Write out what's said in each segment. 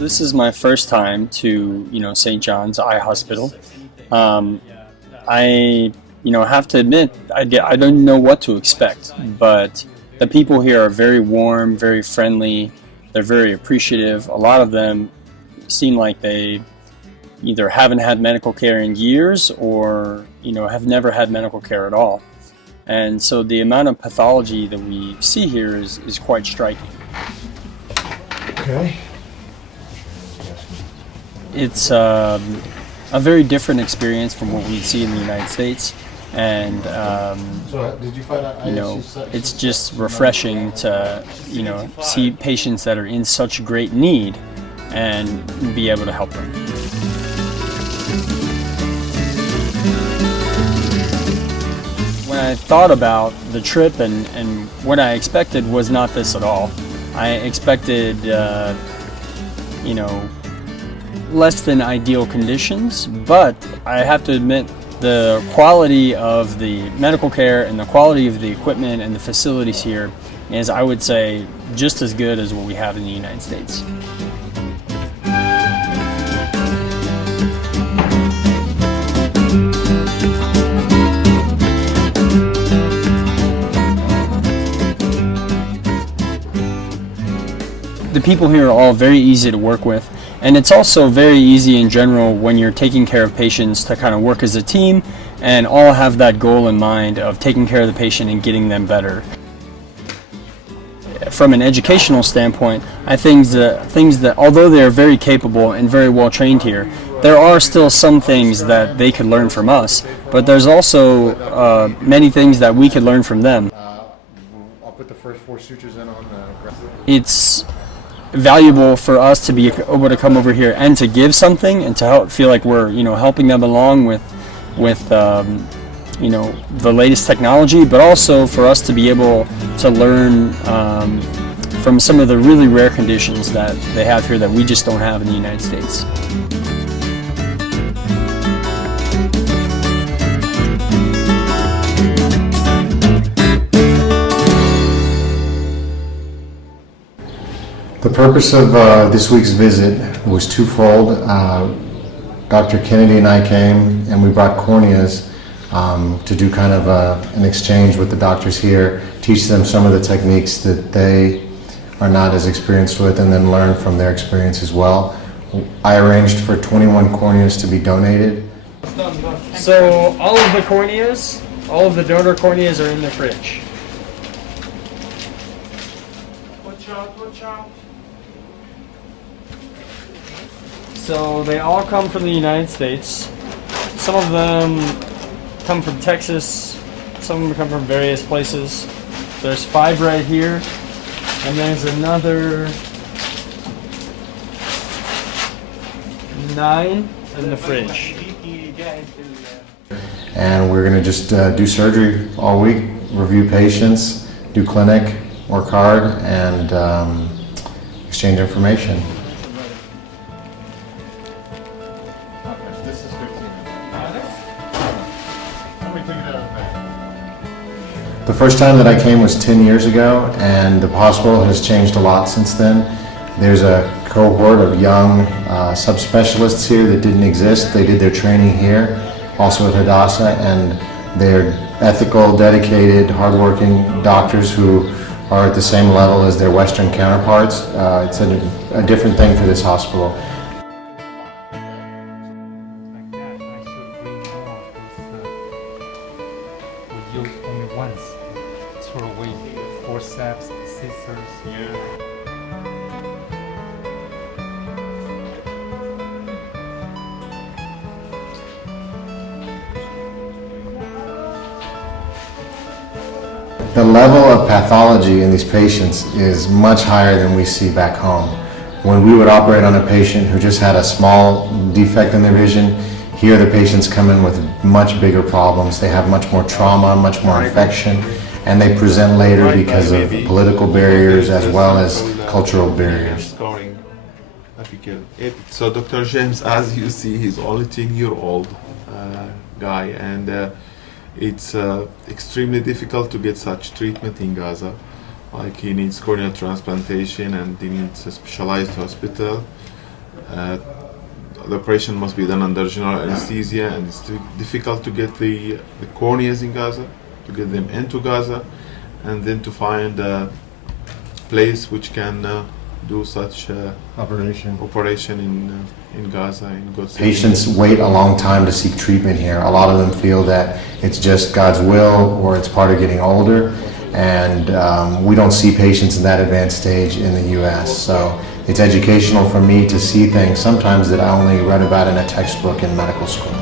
This is my first time to, St. John's Eye Hospital. Um, I, have to admit, I don't know what to expect, but the people here are very warm, very friendly. They're very appreciative. A lot of them seem like they either haven't had medical care in years or, have never had medical care at all. And so the amount of pathology that we see here is quite striking. Okay. It's a very different experience from what we see in the United States, and So did you find out? it's just refreshing to see patients that are in such great need and be able to help them. When I thought about the trip and what I expected was not this at all. I expected less than ideal conditions, but I have to admit the quality of the medical care and the quality of the equipment and the facilities here is, I would say, just as good as what we have in the United States. The people here are all very easy to work with, and it's also very easy in general when you're taking care of patients to kind of work as a team and all have that goal in mind of taking care of the patient and getting them better. From an educational standpoint, I think that although they're very capable and very well trained here, there are still some things that they could learn from us, but there's also many things that we could learn from them. I'll put the first 4 sutures in on the. It's valuable for us to be able to come over here and to give something and to help feel like we're helping them along with the latest technology, but also for us to be able to learn from some of the really rare conditions that they have here that we just don't have in the United States. The purpose of this week's visit was twofold. Dr. Kennedy and I came and we brought corneas to do kind of an exchange with the doctors here, teach them some of the techniques that they are not as experienced with, and then learn from their experience as well. I arranged for 21 corneas to be donated. So all of the corneas, all of the donor corneas are in the fridge. Watch out. So they all come from the United States. Some of them come from Texas, some of them come from various places. There's 5 right here, and there's another 9 in the fridge. And we're going to just do surgery all week, review patients, do clinic, work hard, and exchange information. The first time that I came was 10 years ago, and the hospital has changed a lot since then. There's a cohort of young subspecialists here that didn't exist. They did their training here, also at Hadassah, and they're ethical, dedicated, hardworking doctors who are at the same level as their Western counterparts. It's a different thing for this hospital. Use only once. Throw away forceps, scissors. The level of pathology in these patients is much higher than we see back home. When we would operate on a patient who just had a small defect in their vision, here the patients come in with much bigger problems. They have much more trauma, much more infection, and they present later because of political barriers as well as cultural barriers. So Dr. James, as you see, he's only 10-year-old guy, and it's extremely difficult to get such treatment in Gaza. Like, he needs corneal transplantation and he needs a specialized hospital. The operation must be done under general anesthesia, and it's difficult to get the corneas in Gaza, to get them into Gaza, and then to find a place which can do such operation in Gaza, in God's name. Patients wait a long time to seek treatment here. A lot of them feel that it's just God's will or it's part of getting older, and we don't see patients in that advanced stage in the U.S. So it's educational for me to see things sometimes that I only read about in a textbook in medical school.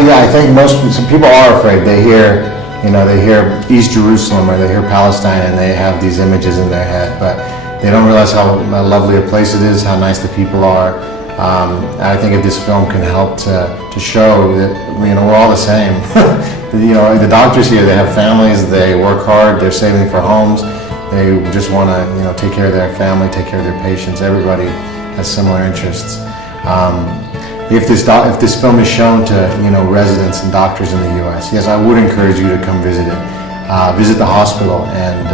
I think some people are afraid. They hear East Jerusalem or they hear Palestine and they have these images in their head, but they don't realize how lovely a place it is, how nice the people are. I think if this film can help to show that we're all the same. The doctors here, they have families, they work hard, they're saving for homes, they just want to take care of their family, take care of their patients. Everybody has similar interests. If this film is shown to residents and doctors in the U.S., yes, I would encourage you to come visit it. Visit the hospital and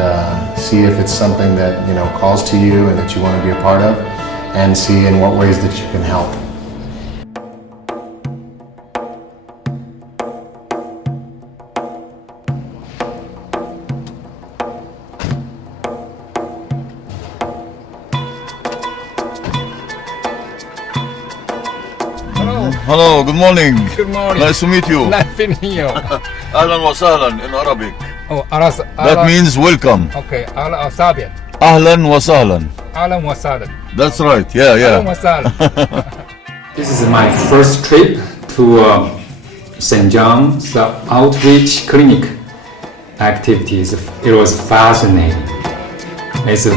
see if it's something that calls to you and that you want to be a part of, and see in what ways that you can help. Hello, good morning. Good morning. Nice to meet you. Nice meeting you. Ahlan wa sahlan in Arabic. Oh, That means welcome. Okay, Ahlan Sabian. Ahlan wa sahlan. Ahlan wa sahlan. That's right. Yeah, Ahlan wa yeah. sahlan. This is my first trip to St. John's outreach clinic activities. It was fascinating. It's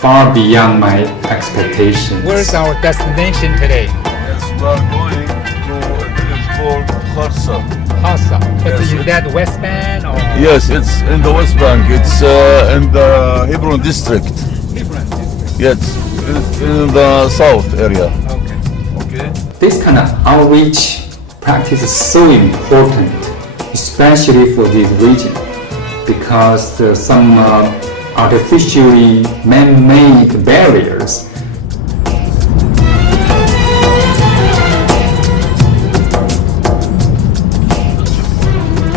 far beyond my expectations. Where's our destination today? Yes, we are going to a village called Kharsa. Hassa. Yes, Is that West Bank or Yes, it's in the West Bank. It's in the Hebron district. different? Yes, it's in the south area. Okay. Okay. This kind of outreach practice is so important, especially for this region, because there are some artificially man-made barriers.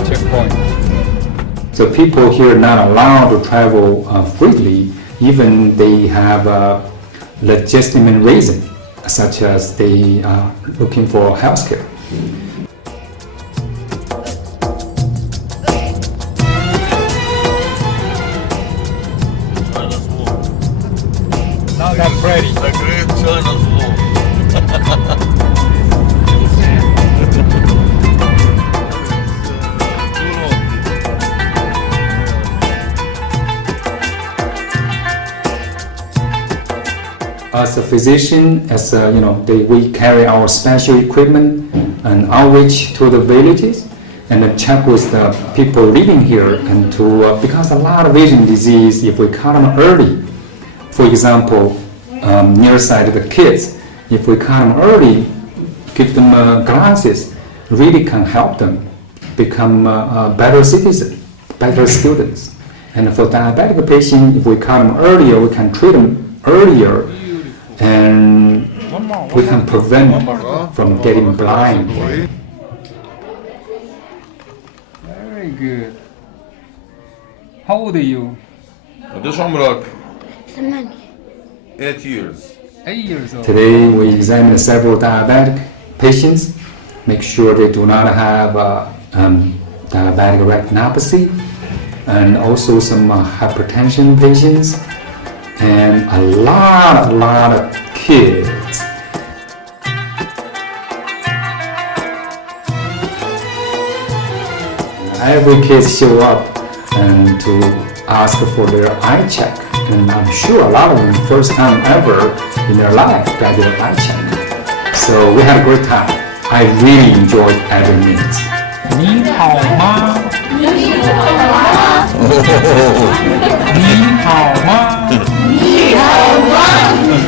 Checkpoint. So people here are not allowed to travel freely, even they have a legitimate reason, such as they are looking for healthcare. China's wall. Now that's ready. The great China's wall. As a physician, we carry our special equipment and outreach to the villages and then check with the people living here, and because a lot of vision disease, if we caught them early, for example, nearsighted kids, if we caught them early, give them glasses, really can help them become a better citizen, better students. And for diabetic patients, if we caught them earlier, we can treat them earlier, and we can prevent from getting blind. Very good. How old are you? قديش عمرك؟ 8 8 years. 8 years old. Today we examine several diabetic patients, make sure they do not have diabetic retinopathy, and also some hypertension patients, and a lot of kids. Every kid show up and to ask for their eye check, and I'm sure a lot of them first time ever in their life got their eye check. So we had a great time. I really enjoyed every minute. 你好吗？你好吗？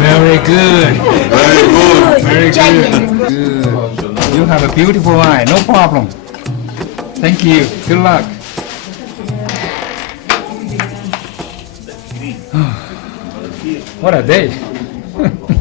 Very good. Very good. Very good. Good. You have a beautiful eye. No problem. Thank you. Good luck. What a day.